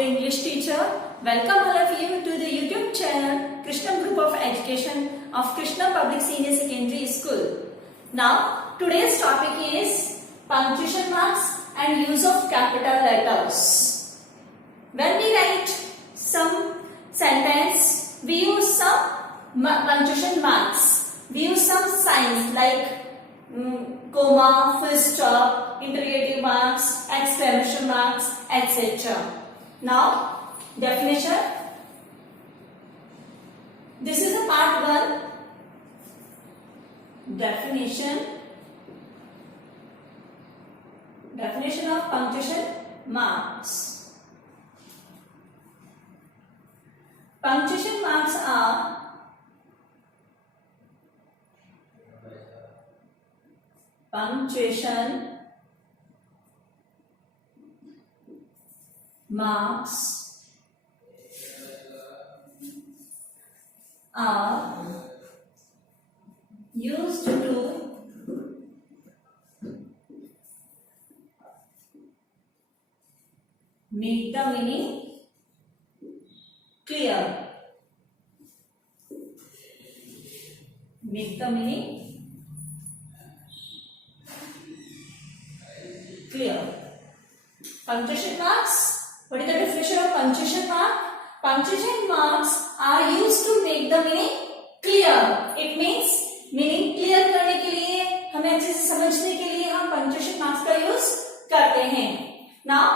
your English teacher. Welcome all of you to the YouTube channel Krishna Group of Education of Krishna Public Senior Secondary School. Now today's topic is punctuation marks and use of capital letters. When we write some sentence, we use some punctuation marks. We use some signs like comma, full stop, interrogative marks, exclamation marks, etc. Now, definition. This is a part 1. Definition of punctuation marks. Punctuation marks are punctuation marks are used to make the meaning clear. Make the meaning clear. Punctuation marks. What is the definition of punctuation mark? Punctuation marks are used to make the meaning clear. It means meaning clear करने के लिए, हमें अच्छे से समझने के लिए हम punctuation marks का use करते हैं. Now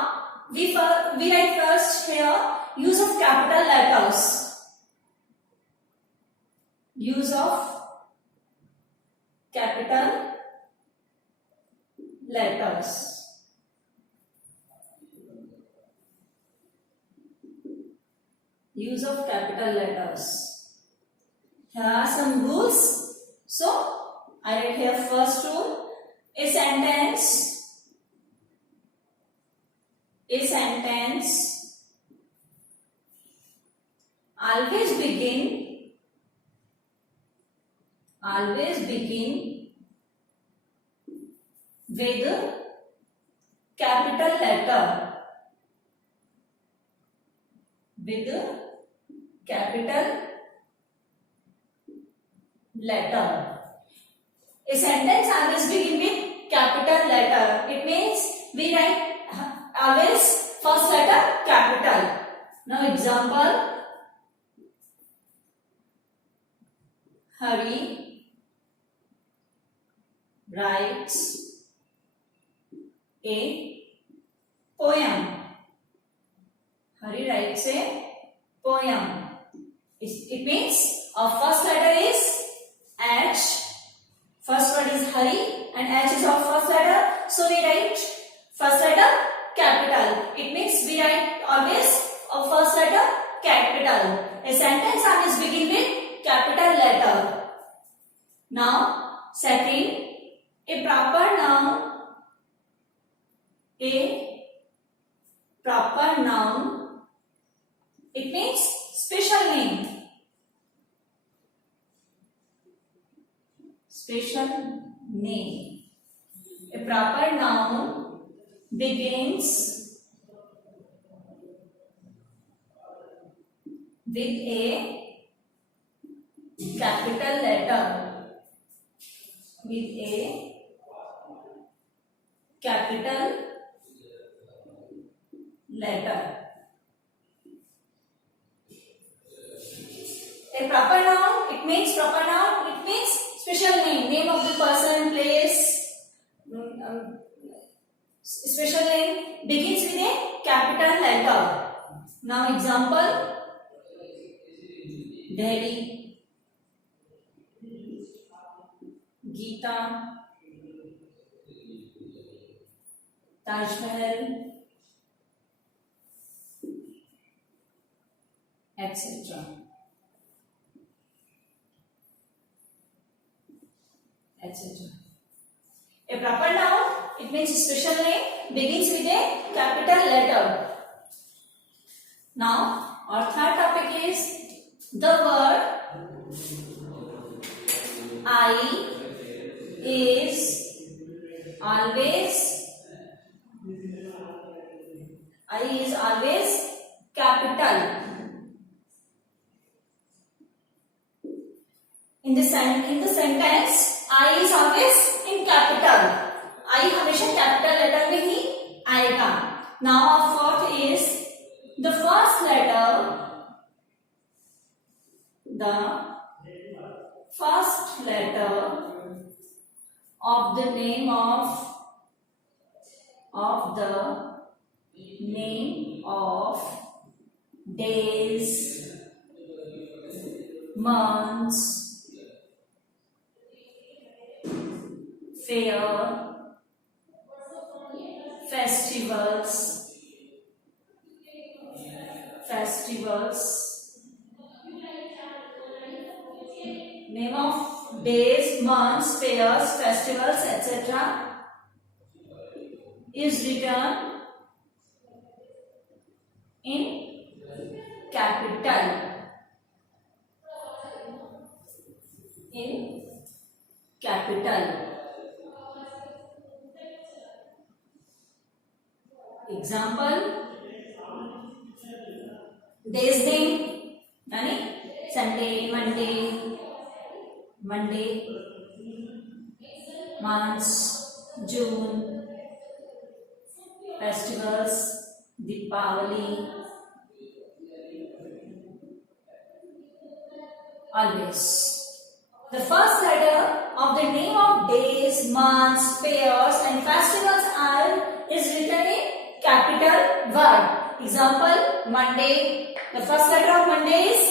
we write first here use of capital letters. Use of capital letters. Use of capital letters. Here are some rules. So, I write here first rule. A sentence always begin with capital letter. With capital letter. A sentence always begin with capital letter. It means we write always first letter capital. Now example. Hari writes a poem. Hari writes a poem. It means our first letter is H. First word is Hari and H is our first letter. So we write first letter capital. It means we write always our first letter capital. A sentence always begin with capital letter. Now second, a proper noun. A proper noun. It means special name. Special name. A proper noun begins with a capital letter. With a capital letter. A proper noun, it means special name of the person, place, special name begins with a capital letter. Now example, Delhi, Geeta, Taj Mahal, etc. etc. A proper noun, it means special name, begins with a capital letter. Now, our third topic is the word I is always in the sentence I is always in capital. I हमेशा capital letter में ही आएगा. Now our fourth is the first letter of the name of days, months, fair, festivals, name of days, months, fairs, festivals, etc. is written in capital. Example, days name यानी Sunday, Monday, months, June, festivals, Deepavali, always. The first letter of the name of days, months, fairs and festivals is written in capital word. Example, Monday. The first letter of Monday is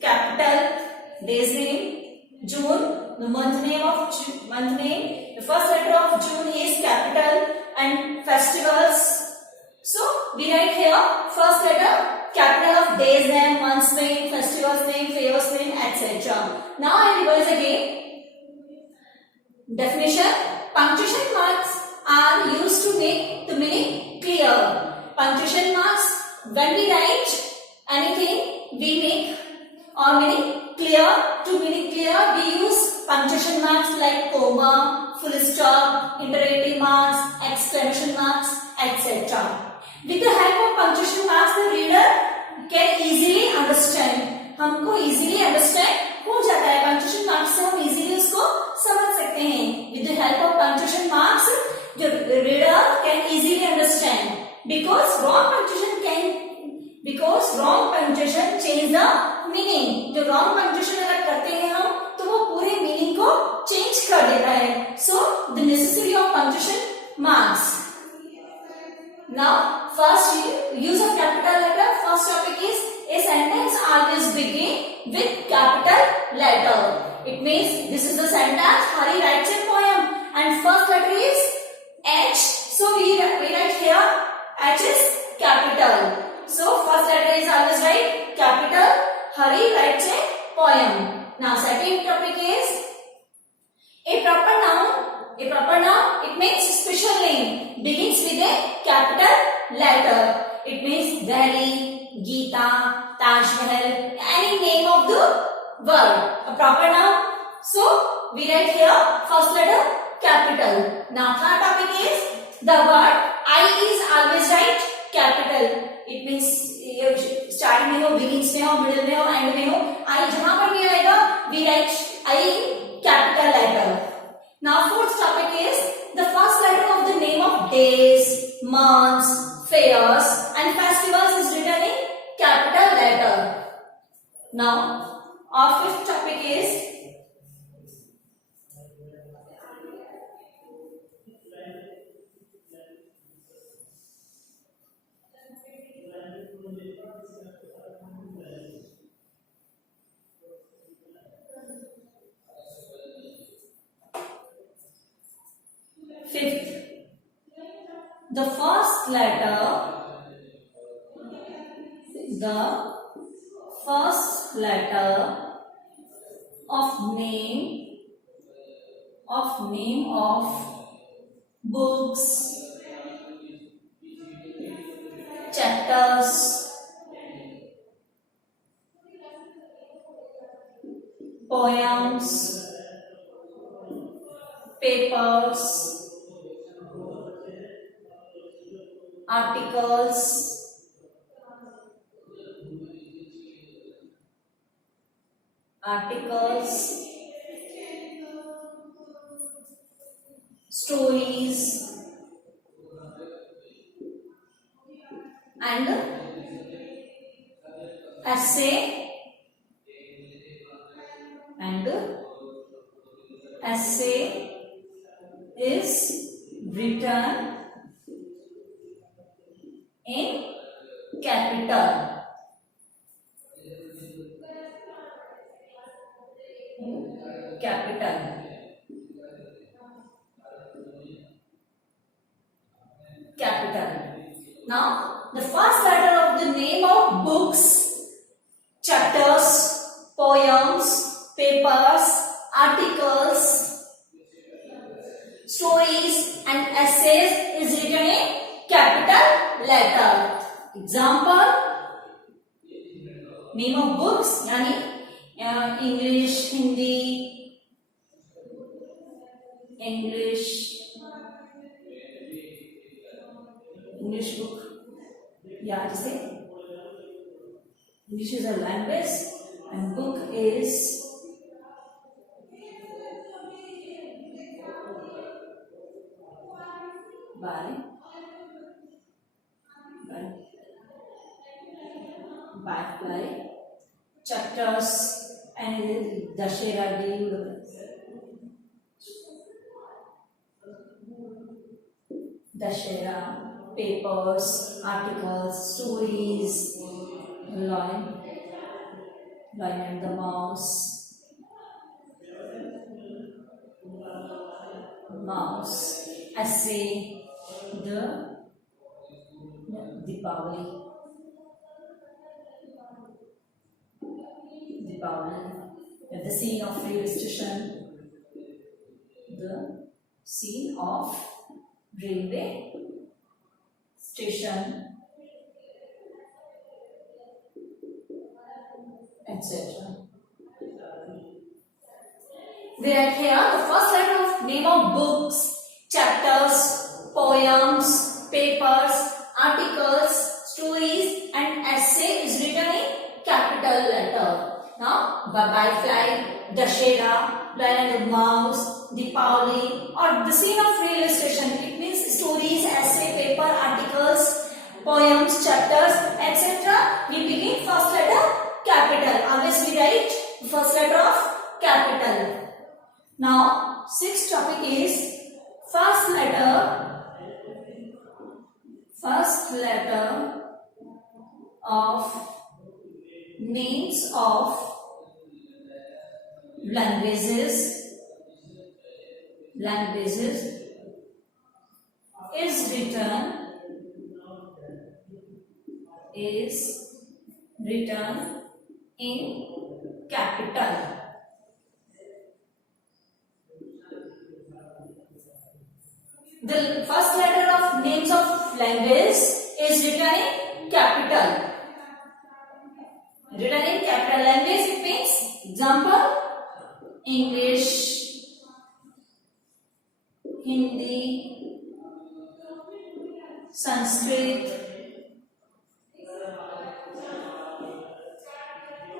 capital. Day's name, June. The month name. The first letter of June is capital. And festivals. So we write here first letter capital of days name, months name, festivals name, fairs name, etc. Now I revise again. Definition: punctuation marks are used to make the meaning clear. Punctuation marks, when we write anything, we make our meaning clear. To meaning clear, we use punctuation marks like comma, full stop, interrogative marks, exclamation marks, etc. With the help of punctuation marks, the reader can easily understand. हमको easily understand हो जाता है. punctuation marks से हम easily उसको समझ सकते हैं. With the help of punctuation marks, the reader can easily understand. Because wrong punctuation change the meaning. जो wrong punctuation अगर करते हैं हम, तो वो पूरे meaning को change कर देता है. So the necessity of punctuation marks. Now, first use of capital letter. First topic is a sentence always begin with capital letter. It means this is the sentence. Hari writes a poem, and first letter is H. So we write here H is capital. So first letter is always right capital. Hari writes a poem. Now second topic is a proper noun. A proper noun, it means special name, begins with a capital letter. It means Delhi, Geeta, Taj Mahal, any name of the word. A proper noun. So we write here first letter capital. Now third topic is the word I is always right capital. It means starting में हो, begins में हो, middle में हो, end में हो, I जहां पर भी आएगा we write I capital letter. Now fourth topic is the first letter of the name of days, months, fairs and festivals is written in capital letter. Now our fifth topic is fifth. The first letter of name of books, chapters, poems, papers, articles, essay and essay is written in capital. Capital. Now, the first letter of the name of books, chapters, poems, papers, articles, stories and essays is written in capital letter. Example, name of books यानी English, Hindi, English book. Yeah, just say English is a language and book is by chapters and Dashera Day. Dashera, papers, articles, stories, Lion and the Mouse, essay, the Deepavali, the scene of railway station, the scene of railway station, etc. We write here the first letter of name of books, chapters, poems, papers, articles, stories and essay is written in capital letter. Now, Bye-Bye, Dashera, Lion and the Mouse, Deepavali or the scene of railway station. It means stories, essay, paper, articles, poems, chapters, etc. We begin first letter capital. Always we write first letter of capital. Now, sixth topic is first letter of names of languages is written in capital. The first letter of names of language is written in capital. Written in capital language, it means example English, Hindi, Sanskrit,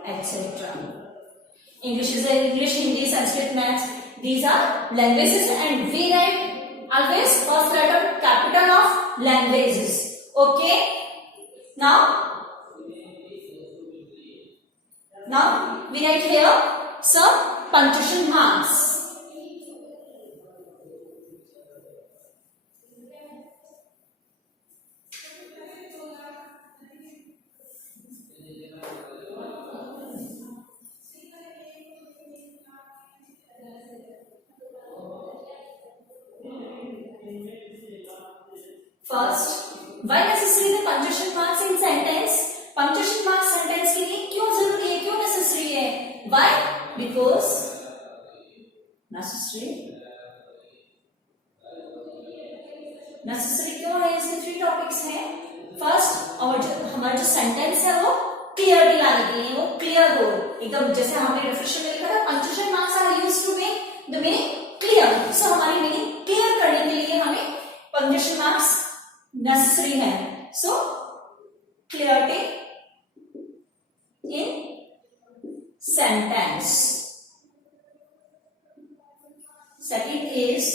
etc. English is English, Hindi, Sanskrit, Maths. These are languages and we write always first letter capital of languages. Okay. Now we write here some punctuation marks. First, why necessary the punctuation marks in sentence? Punctuation marks sentence के लिए क्यों जरूरी है, क्यों necessary है? Why? Because necessary क्यों है? इसके 3 टॉपिक्स हैं. फर्स्ट, हमारा जो सेंटेंस है वो क्लियरिटी लाने के लिए, वो क्लियर हो एकदम. जैसे हमने डेफिनेशन में लिखा था punctuation marks are used to make the meaning clear. So हमारी मीनिंग क्लियर करने के लिए हमें पंक्चुएशन मार्क्स necessary है. So clarity in sentence. Second is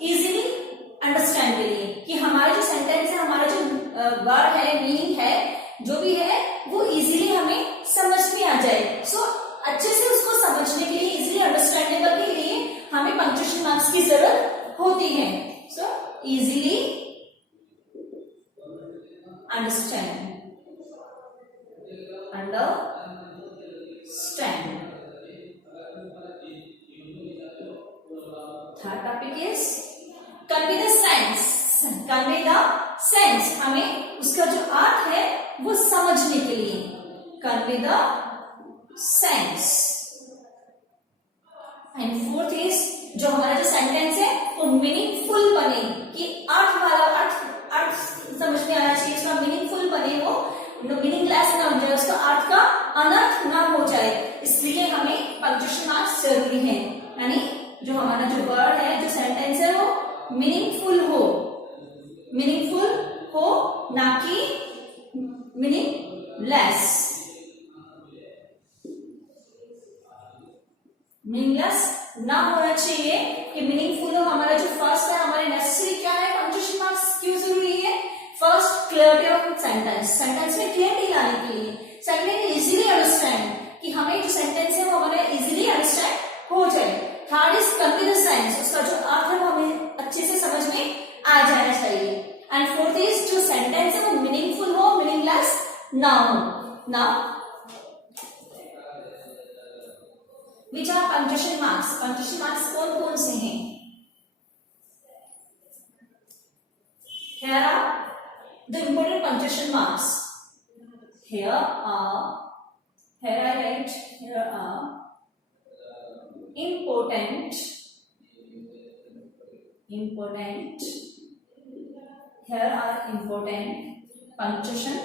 easily understandably, कि हमारा जो सेंटेंस है, हमारा जो वर्ड है, मीनिंग है, जो भी है वो इजीली हमें समझ में आ जाए. सो अच्छे से उसको समझने के लिए, इजीली अंडरस्टैंडेबल के लिए हमें पंक्चुएशन मार्क्स की जरूरत होती है. So easily understand, Third topic is convey the sense. Convey the sense. हमें उसका जो अर्थ है वो समझने के लिए convey the sense. And fourth is जो हमारा जो सेंटेंस है वो मीनिंगफुल बने, कि अर्थ वाला अर्थ समझ में आना चाहिए, उसका मीनिंगफुल बने, वो मीनिंगलेस ना हो जाए, उसका अर्थ का अनर्थ ना हो जाए. इसलिए हमें पंक्चुएशन मार्क्स जरूरी है. यानी जो हमारा जो वर्ड है, जो सेंटेंस है वो मीनिंगफुल हो, ना कि मीनिंगलेस. मीनिंगलेस ना होना चाहिए, कि मीनिंगफुल हो. हमारा जो फर्स्ट है, हमारे नेसेसरी क्या है, पंक्चुएशन मार्क्स क्यों जरूरी है? फर्स्ट, क्लियरिटी ऑफ सेंटेंस में क्लियरिटी लाने के लिए. सेकंड, इजीली अंडरस्टैंड, कि हमें जो सेंटेंस है वो हमारे इजीली अंडरस्टैंड हो जाए. Third is convey the sense, उसका जो अर्थ है वो हमें अच्छे से समझ में आ जाना चाहिए. एंड फोर्थ इज जो सेंटेंस है वो मीनिंगफुल हो, मीनिंगलेस ना हो. Now which are punctuation marks. Punctuation marks कौन कौन से हैं? Here are the important punctuation marks. Here I write, here are important, here are important punctuation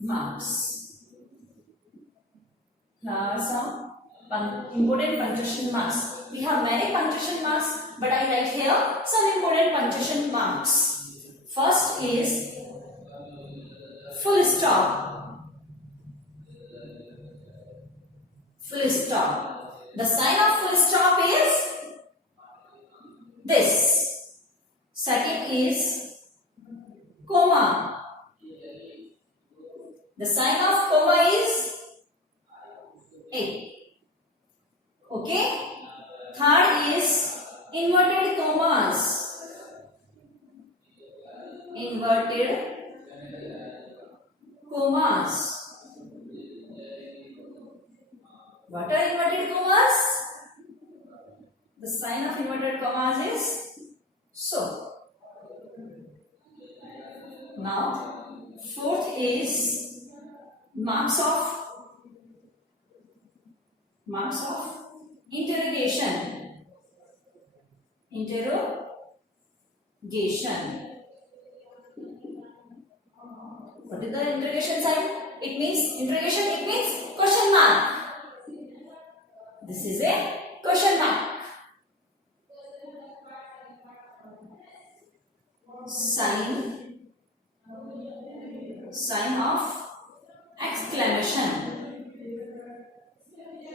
marks. Here are some important punctuation marks. We have many punctuation marks, but I write here some important punctuation marks. First is full stop. Full stop. The sign of full stop is this. Second is comma. The sign of comma is A. Okay. Third is inverted commas. Inverted commas. What are inverted commas? The sign of inverted commas is so. Now, fourth is marks of interrogation. What is the interrogation sign? It means question mark. This is a question mark. Sign of exclamation.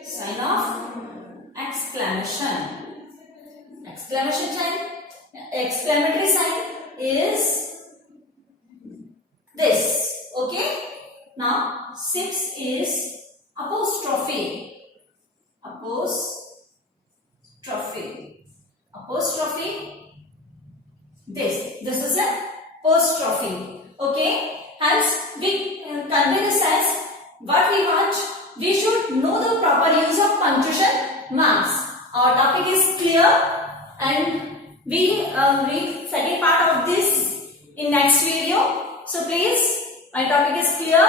Sign of exclamation. Exclamation sign, exclamatory sign is this. Okay. Now, 6 is apostrophe. This is a apostrophe. Okay. Hence, we convey the sense what we want. We should know the proper use of punctuation marks. Our topic is clear, and we read second part of this in next video. So please, my topic is clear.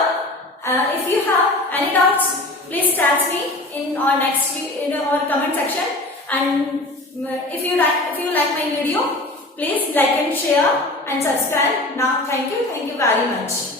If you have any doubts, please tell me in our comment section. And if you like my video, please like and share and subscribe. Now, thank you very much.